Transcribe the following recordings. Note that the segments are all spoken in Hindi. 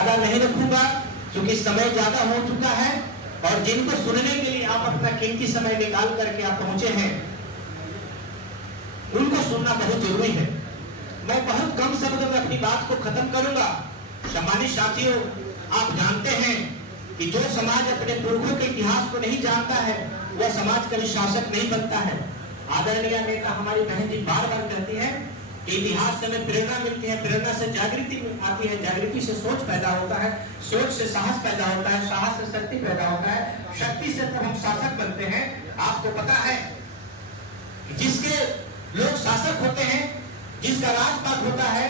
ज्यादा नहीं रखूंगा क्योंकि समय ज्यादा हो चुका है और जिनको सुनने के लिए आप अपना कीमती समय निकाल करके आप पहुंचे हैं उनको सुनना बहुत जरूरी है। मैं बहुत कम शब्दों में अपनी बात को खत्म करूंगा। सम्मानित साथियों, आप जानते हैं कि जो समाज अपने पुरखों के इतिहास को नहीं जानता है वह समाज का शासक नहीं बनता है। आदरणीय नेता हमारी बहन जी बार बार कहती है कि इतिहास से हमें प्रेरणा मिलती है, प्रेरणा से जागृति आती है, जागृति से सोच पैदा होता है, सोच से साहस पैदा होता है, साहस से शक्ति पैदा होता है, शक्ति से तब हम शासक बनते हैं। आपको पता है जिसके लोग शासक होते हैं, जिसका राजपाट होता है,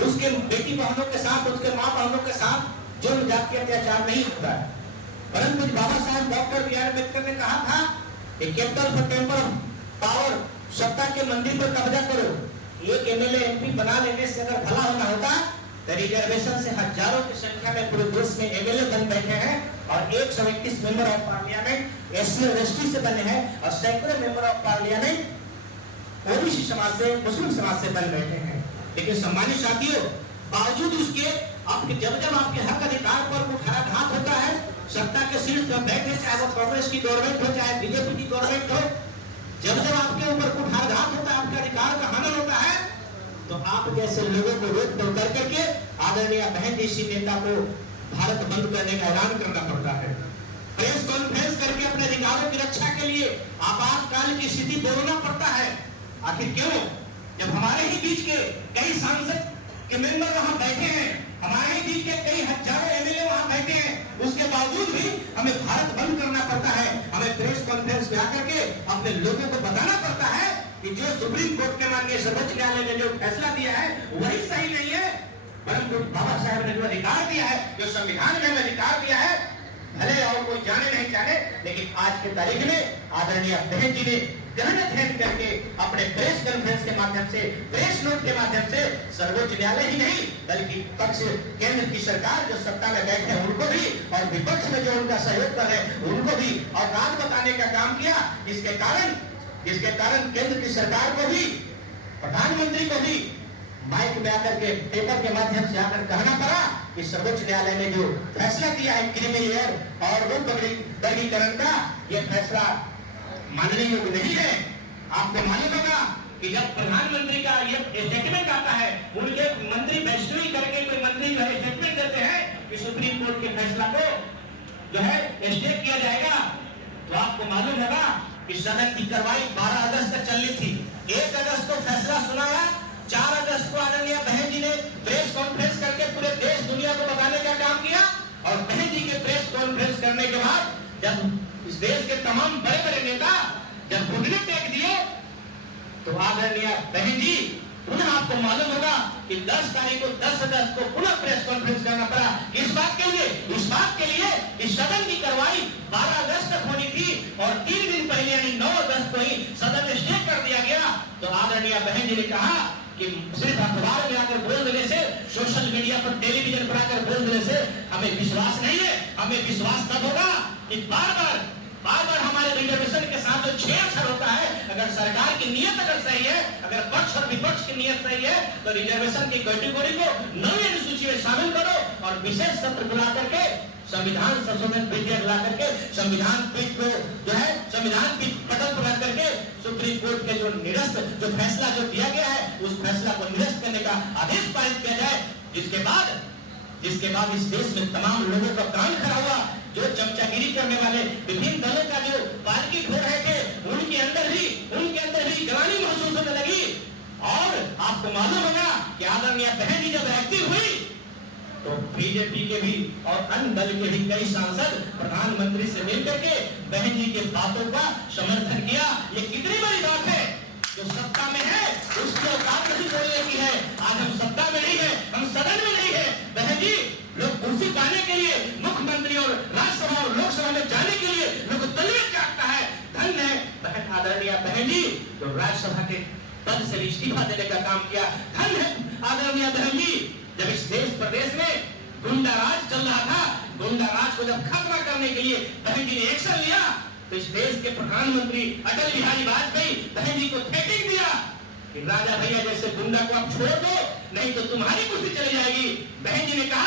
उसके बेटी बहनों के साथ, उसके माँ बहनों के साथ जुल्म जाति अत्याचार नहीं होता है। परंतु बाबा साहब डॉक्टर बी आर अम्बेडकर ने कहा था कि capital for temper of power, सत्ता के मंदिर पर कब्जा करो। एक एमएलए एमपी बना लेने से अगर भला होना होता तो रिजर्वेशन से हजारों की संख्या में पूरे देश में एमएलए बन बैठे हैं और 131 मेंबर ऑफ पार्लियामेंट एससी और एसटी से बने हैं और सैकड़ों मेंबर ऑफ पार्लियामेंट ओबीसी समाज से, मुस्लिम समाज से बन बैठे हैं। लेकिन सम्मानित साथियों, बावजूद उसके आपके जब आपके हक अधिकार पर कुठाराघात होता है, सत्ता के शीर्ष पर बैठे, चाहे वो कांग्रेस की गवर्नमेंट हो चाहे बीजेपी की गवर्नमेंट हो, जब आपके ऊपर कुठाराघात होता है, आपके अधिकार का हनन होता है, तो आप जैसे लोगों को रोक टोक करके आदरणीय बहन जैसी नेता को भारत बंद करने का ऐलान करना पड़ता है। प्रेस कॉन्फ्रेंस करके अपने अधिकारों की रक्षा के लिए आपातकाल की स्थिति बोलना पड़ता है। आखिर क्यों? जब हमारे ही बीच के कई सांसद के मेंबर वहां बैठे हैं, हमारे ही बीच के कई हजारों एमएलए वहां बैठे हैं, उसके बावजूद भी हमें भारत बंद करना पड़ता है। हमें प्रेस कॉन्फ्रेंस में आकर के अपने लोगों को बताना पड़ता है कि जो सुप्रीम कोर्ट के माननीय सर्वोच्च न्यायालय ने जो फैसला दिया है वही सही नहीं है, परंतु बाबा साहब ने जो अधिकार दिया है, जो संविधान में हमें अधिकार दिया है, भले और कोई जाने नहीं जाने, लेकिन आज के तारीख में आदरणीय बहन जी ने गहन अध्ययन करके अपने प्रेस कॉन्फ्रेंस के माध्यम से, प्रेस नोट के माध्यम से सर्वोच्च न्यायालय ही नहीं बल्कि पक्ष केंद्र की सरकार जो सत्ता में बैठे हैं उनको भी और विपक्ष में जो उनका सहयोग कर रहे हैं उनको भी और राज बताने का काम किया, जिसके कारण केंद्र की सरकार को भी, प्रधानमंत्री को भी माइक में आकर के पेपर के माध्यम से आकर कहना पड़ा कि सर्वोच्च न्यायालय ने जो फैसला दिया है क्रिमिनल और वर्गीकरण का, यह फैसला मानने योग्य नहीं है। आपको मालूम होगा कि जब प्रधानमंत्री का यह स्टेटमेंट आता है, उनके मंत्री वैष्णवी करके कोई मंत्री जो है स्टेटमेंट देते हैं कि सुप्रीम कोर्ट के फैसला को जो है स्टे किया जाएगा, तो आपको मालूम होगा कि सदन की कार्रवाई 12 अगस्त तक चलनी थी। 1 अगस्त को फैसला सुनाया, 4 अगस्त को आदरणीय बहन जी ने प्रेस कॉन्फ्रेंस करके पूरे देश दुनिया को बताने का काम किया और बहन जी के प्रेस कॉन्फ्रेंस करने के बाद जब इस देश के तमाम बड़े बड़े नेता जब घुटने टेक दिए तो आदरणीय बहन जी पुनः आपको मालूम होगा कि 10 तारीख को 10 अगस्त को पुनः प्रेस कॉन्फ्रेंस करना पड़ा। इस बात के लिए कि सदन की कार्रवाई 12 अगस्त तक होनी थी और 3 दिन पहले यानी 9 अगस्त को ही सदन स्टे कर दिया गया। तो आदरणीय बहन जी ने कहा कि सिर्फ अखबार में आकर बोल देने से, सोशल मीडिया पर टेलीविजन पर आकर बोल देने से हमें विश्वास नहीं है। हमें विश्वास तब होगा कि बार बार हमारे रिजर्वेशन के साथ जो छेड़छाड़ होता है, अगर सरकार की नीयत अगर सही है, अगर पक्ष और विपक्ष की नीयत सही है, तो रिजर्वेशन की कैटेगरी को 9वीं अनुसूची में शामिल करो और विशेष सत्र बुला करके संविधान संशोधन विधेयक ला करके संविधान पीठ को जो है संविधान पीठ पटल पर रख करके सुप्रीम कोर्ट के जो निरस्त जो फैसला जो दिया गया है उस फैसला को निरस्त करने का आदेश पारित किया जाए, जिसके बाद इस देश में तमाम लोगों का प्राण खड़ा हुआ। जो चमचागिरी करने वाले विभिन्न दलों का जो पार्टी हो रहे थे उनके अंदर ही ग्लानि महसूस होने लगी। और आपको मालूम होगा कि आदरणीय बहन जी जब एक्टिव हुई तो बीजेपी के भी और अन्य दल के भी कई सांसद प्रधानमंत्री से मिलकर के बहन जी के बातों का समर्थन किया। ये कितनी बड़ी बात है, जो सत्ता में है उसकी औकात नहीं बोलने की है। आज हम सत्ता में नहीं है, हम सदन में नहीं है। बहन जी, लोग कुर्सी पाने के लिए मुख्यमंत्री और राज्यसभा और लोकसभा में जाने के लिए लोग तलवे चाहता है। धन्य है बहन आदरणीय बहन जी जो राज्यसभा के पद से इस्तीफा देने का काम किया। धन्य है आदरणीय बहन जी, जब इस देश प्रदेश में गुंडा राज चल रहा था, गुंडा राज को जब खत्म करने के लिए बहन जी ने एक्शन लिया, तो इस देश के प्रधानमंत्री अटल बिहारी वाजपेयी बहन जी को थ्रेटिंग दिया कि राजा भैया जैसे गुंडा को आप छोड़ दो, नहीं तो तुम्हारी कुर्सी चली जाएगी। बहन जी ने कहा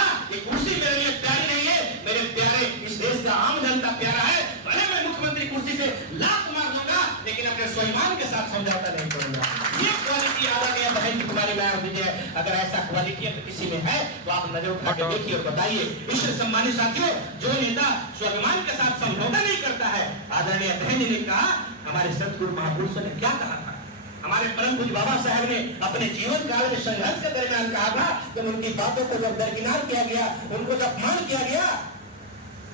स्वाभिमान के साथ समझौता नहीं करूंगा। ये क्वालिटी आदरणीय बहन की तुम्हारी मायावती जी है। अगर ऐसा क्वालिटी अगर किसी में है तो आप नजर उठा के देखिए और बताइए। इसलिए सम्मानित साथियों, जो नेता स्वाभिमान के साथ समझौता नहीं करता है, आदरणीय बहन जी ने कहा, हमारे सतगुरु महापुरुषों ने क्या कहा था, हमारे परम पूज्य बाबा साहब ने अपने जीवन काल में संघर्ष के दरमियान कहा था, जब उनकी बातों को जब दरकिनार किया गया, उनको जब अपमान किया गया,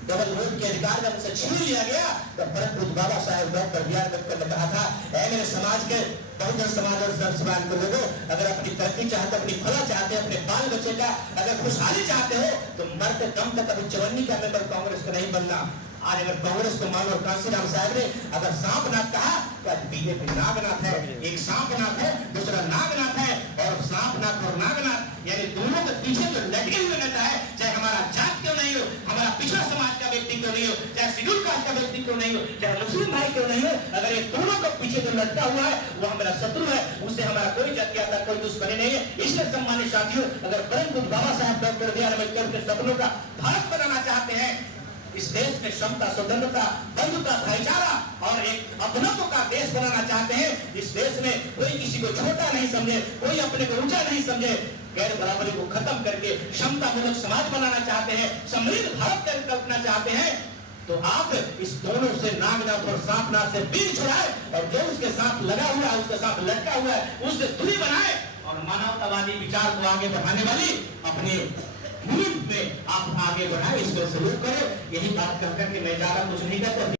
डबल वोट के अधिकार जब उनसे छीन लिया गया, तो परम पूज्य बाबा साहब डॉक्टर बी आर अम्बेडकर ने कहा था, ऐ मेरे समाज के बहुजन समाज और सर्व समाज के लोगों, अगर अपनी तरक्की चाहते, अपनी फला चाहते, अपने बाल बच्चे का अगर खुशहाली चाहते हो तो मरते दम तक अभी 54 का मेंबर कांग्रेस का नहीं बनना। आज अगर कांग्रेस को मानो कांसीराम साहब ने अगर सांपनाथ कहा तो आज बीजेपी नागनाथ है। एक सांपनाथ है, दूसरा नागनाथ है, और सांपनाथ और नागनाथ यानी दोनों के पीछे जो लटके हुए नेता है, चाहे हमारा जात क्यों नहीं हो, हमारा पिछड़ा समाज का व्यक्ति क्यों नहीं हो, चाहे शेड्यूल कास्ट का व्यक्ति क्यों नहीं हो, चाहे मुस्लिम भाई क्यों नहीं हो, अगर ये दोनों के पीछे जो लटका हुआ है वो हमारा शत्रु है, उससे हमारा कोई जातीयता कोई दुश्मनी नहीं है। इसलिए सम्मानित साथियों, अगर परम पूज्य बाबा साहब डॉक्टर बी आर अम्बेडकर के सपनों का भारत बनाना चाहते हैं, इस देश में समता, स्वतंत्रता, बंधुता, भाईचारा और एक अपनत्व का देश बनाना चाहते हैं, इस देश में कोई किसी को छोटा नहीं समझे, कोई अपने को ऊंचा नहीं समझे, गैर बराबरी को खत्म करके समता मूलक समाज बनाना चाहते हैं, समृद्ध भारत की कल्पना चाहते हैं, तो आप इस दोनों से नागनाथ और सांपनाथ से बीच छुड़ाए और जो उसके साथ लगा हुआ है, उसके साथ लटका हुआ है, उससे दूरी बनाए और मानवतावादी विचार को आगे बढ़ाने वाली अपने में आप आगे बढ़ाए, इसको सहयोग करें। यही बात कहकर के मैं ज्यादा कुछ नहीं कहता।